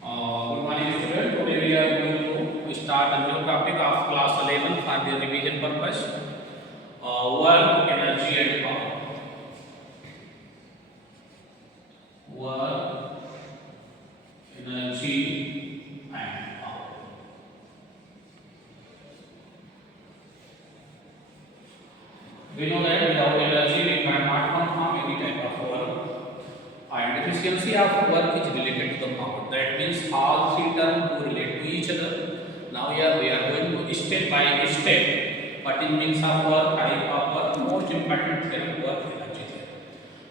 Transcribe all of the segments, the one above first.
Good morning, student. Today we are going to start a new topic of class 11 for the revision purpose. Work, energy, and power. Work, energy, and power. We know that without energy we cannot perform any type of work. And efficiency of work is related to the power. That means all three terms to relate to each other. Now here we are going to step by step. What is means of work, type of work, most important theorem, work energy theorem.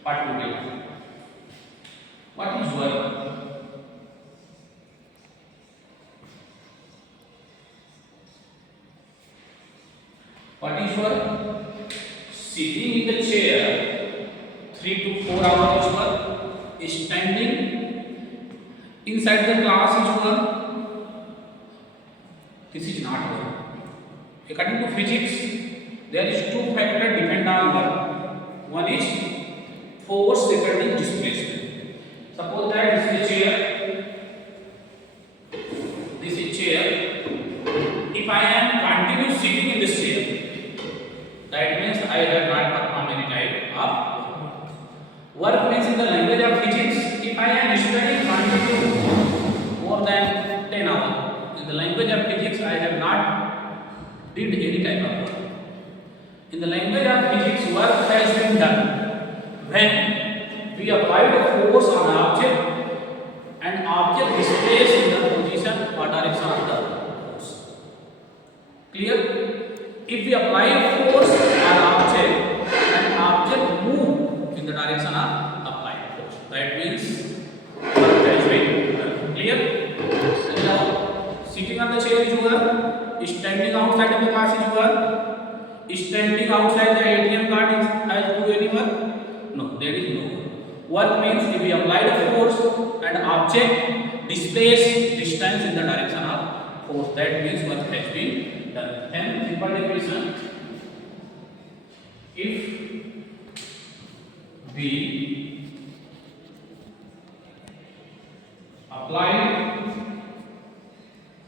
What we will. What is work? What is work? Sitting in the chair 3 to 4 hours is work. Standing inside the class is work. This is not work. According to physics, there is two factors depend on work. One is force, second is displacement. Suppose that this is chair. This is chair. If I am continuous sitting in this chair, that means I have not performed any type of work. Means in the language of physics, if I am studying continuous more than 10 hours, in the language of physics, I have not did any type of work. In the language of physics, work has been done when we apply the force on an object and object is placed in the position or direction of the force. Clear? If we apply a force on object and object move in the direction of applied force, that means work has been done. Clear? Now, sitting on the chair is work, standing outside of the class is work, standing outside the ATM card is has do any work? No, there is no work. Work means if we apply the force and object displace distance in the direction of force, that means work has been done. And simple definition: if we apply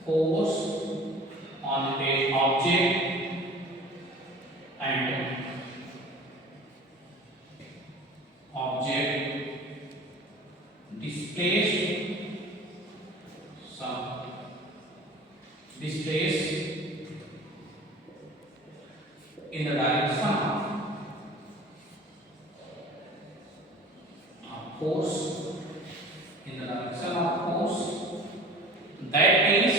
force on a object and object displace some displace in the direction of force, in the direction of force, that is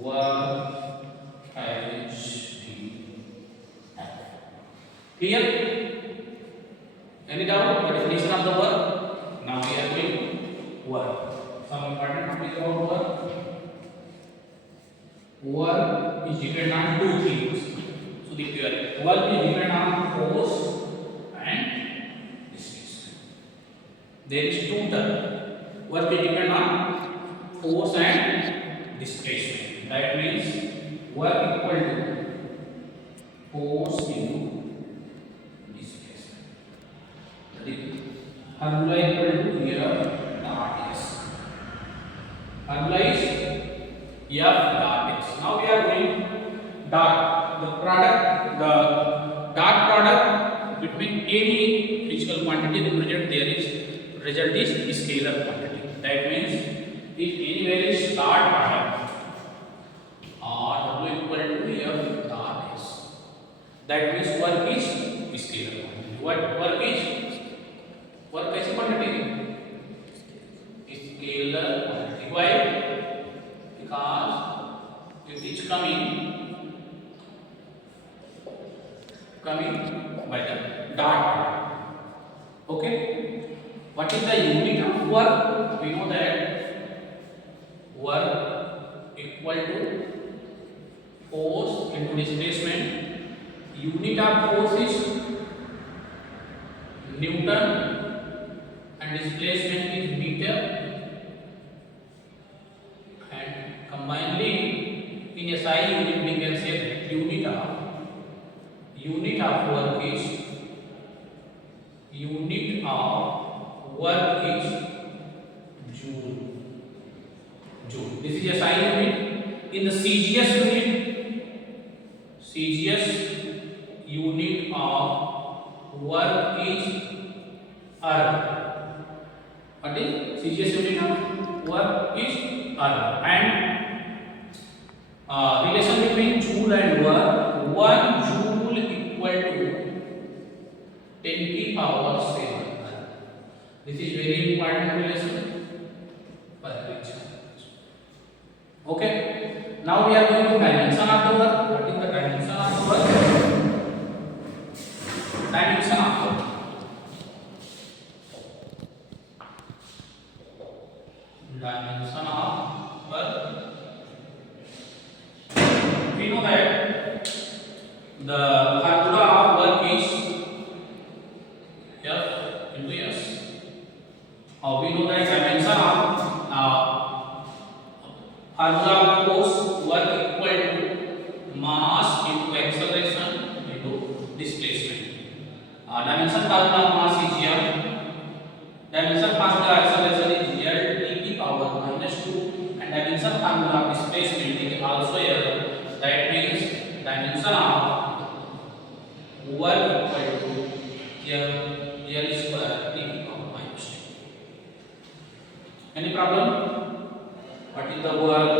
work has been done. Clear? Any doubt? What is the definition of the work? Now we are doing work. Some important topics about work. Work is dependent on two things. So the clear. Work is dependent on force and displacement. There is two terms. Work is dependent on force and displacement. That means work equal to force into displacement. That is formula equal to here dot s. Formula is f dot s. Now we are going dot the dot product between any physical quantity represent there is result is scalar quantity. That means if any value is dot product or w equal to f dot s, that means work is scalar quantity. What work is? Work is quantity. Scalar quantity. Why? Because it is coming by the dot. Okay. What is the unit of work? We know that work equal to force into displacement. Unit of force is Newton and displacement is meter, and combinedly in SI unit we can say that unit of work is unit of work is joule. Joule. This is a SI unit. In the CGS unit of work is erg. What is CGS unit of work is erg. And relation between joule and work, 1 joule equal to 10 की power 7. This is very important relation for picture. Okay. Now we are going to dimension of the work. What is the dimension of the work? Dimension of the work. Dimension of work. We know that the formula of work is F into S. We know that dimension of formula of force work equal to mass into acceleration into displacement. Dimension formula of mass is m. Dimension formula of acceleration is L t की power -2, and dimension formula of displacement is also L. That means dimension of work equal to L square t की power -2. Any problem? What is the work?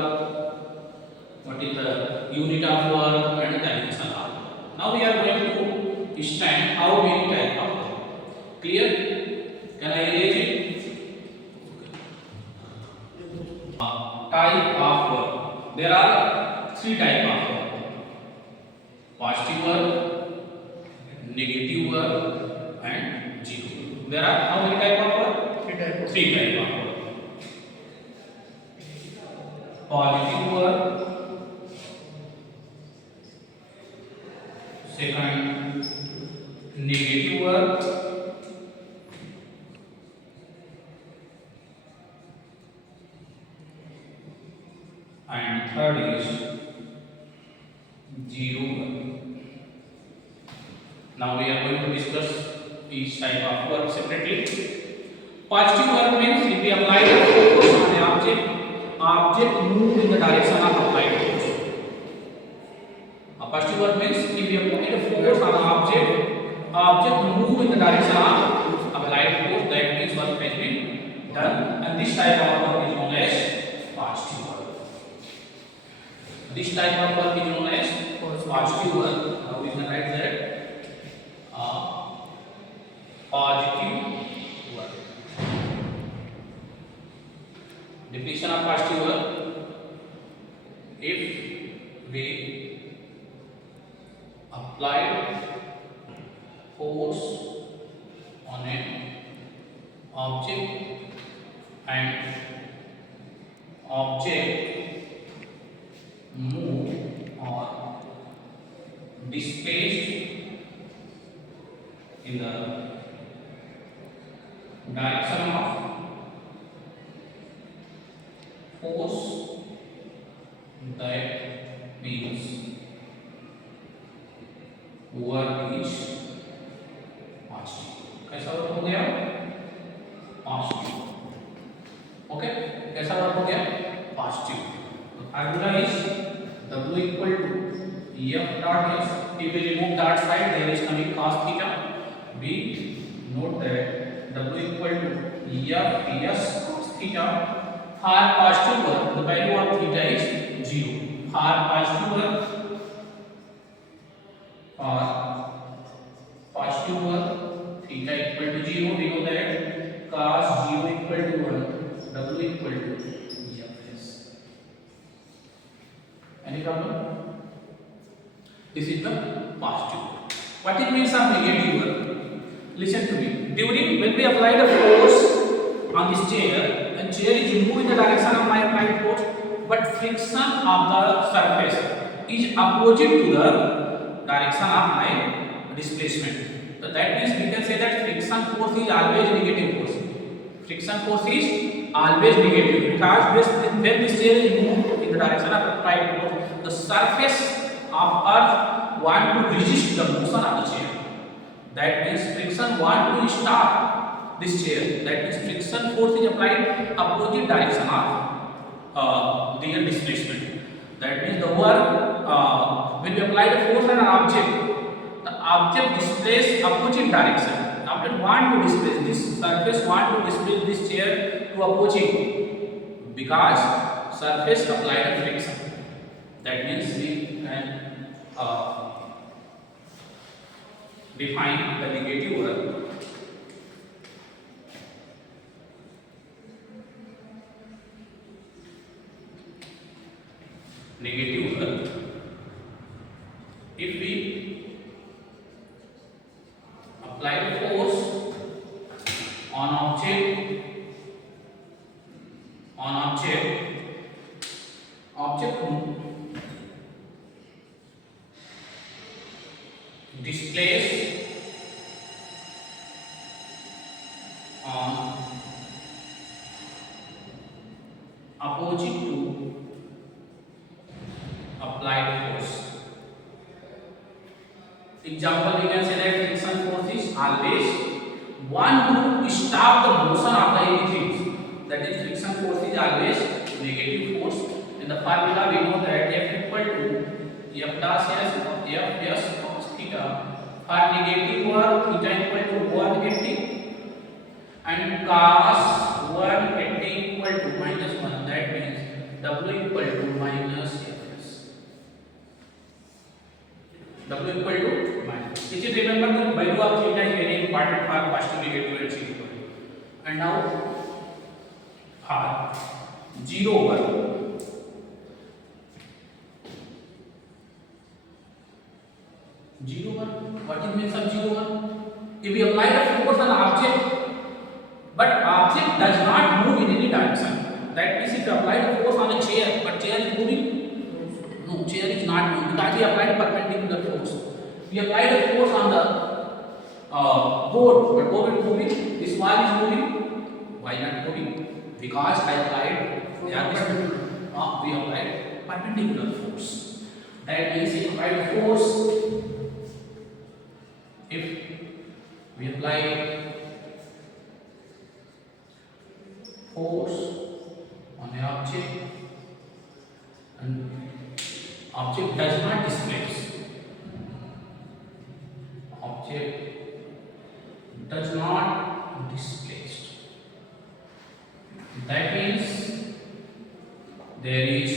What is the unit of work and dimension of work? Now we are going to stand how many type of work. Clear? Can I erase it? Type of work. There are 3 type of work: positive work, negative work, and zero. There are how many type of work? 3 type of work. Positive work, second negative work, and third is zero work. Now we are going to discuss each type of work separately. Positive work means if we apply the force on the object move in the direction of applied force. A positive work means if we apply the force on an object move in the direction of applied force. That means work has been done, and this type of work is known as positive work. This type of work is known as positive work. Now we can write that positive work. Definition of positive work: if we apply force on an object and object move or displaced in the direction of force, that means work is positive. कैसा work हो गया? Positive. Okay? कैसा work हो गया? Positive. Formula is W equal to F dot S. If we remove that side, there is coming cos theta. We note that W equal to F S cos theta. For positive work, the value of theta is 0. For positive work, theta equal to 0. We know that cos 0 equal to 1. W equal to Fs. Any problem? This is the positive work. What it means of negative work? Listen to me. When we apply the force on this chair, and chair is moved in the direction of my applied force, but friction of the surface is opposite to the direction of my displacement. So that means we can say that friction force is always negative force. Friction force is always negative because when this chair is moved in the direction of applied force, the surface of earth want to resist the motion of the chair. That means friction want to stop this chair. That means friction force is applied opposite direction of their displacement. That means the work when we apply the force on an object, the object displaces opposite direction. Object want to displace this surface, want to displace this chair to opposite because surface applied friction. That means we can define the negative work. Negative work. If we apply the force on object, displace on opposite to applied force. Example, we can say that friction force is always one to stop the motion of the anything. That is, friction force is always negative force. In the formula, we know that F equal to F dash S F S cos theta. For negative work, theta equal to 180 and cos 180 equal to minus 1. That means W equal to minus Fs. W equal to minus. Which is, remember, the value of theta is very important for positive, negative and zero. And now for 0 over what is means of 0 1? If we apply the force on object, but object does not move in any direction. That means if you apply the force on a chair, but chair is moving, no, chair is not moving because we applied perpendicular force. We applied the force on the board, but board is moving. This wall is moving. Why not moving? Because I applied we applied perpendicular force. That means if we apply the force, if we apply force on an object and object does not displace, object does not displaced, that means there is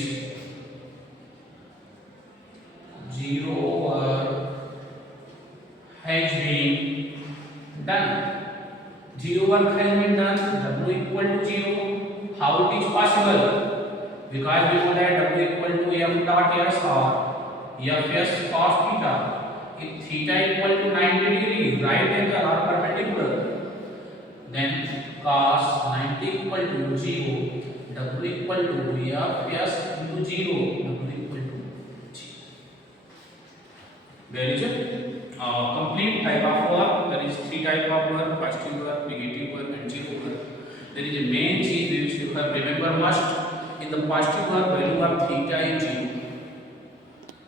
0 work has been done. 0 work has been done. W equal to 0. How it is possible? Because we know that W equal to F dot S or Fs cos theta. If theta equal to 90 degree, right angle or perpendicular, then cos 90 equal to 0. W equal to Fs into 0. W equal to 0. There is a complete type of work. There is 3 type of work: positive work, negative work, and zero work. There is a main thing which you have remember must. In the positive work, value of theta is 0.